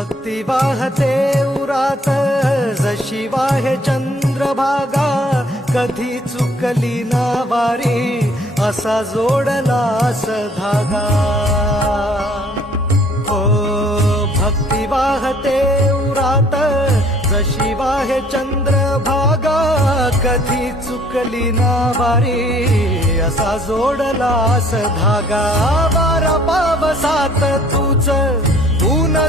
भक्ती वाहते उरात. जशी वाहे चंद्रभागा कधी चुकली ना वारी असा जोडलास धागा. ओ भक्ती वाहते उरात. जशी वाहे चंद्रभागा कधी चुकली ना वारी असा जोडलास धागा. वारा पावसात तूच ऊन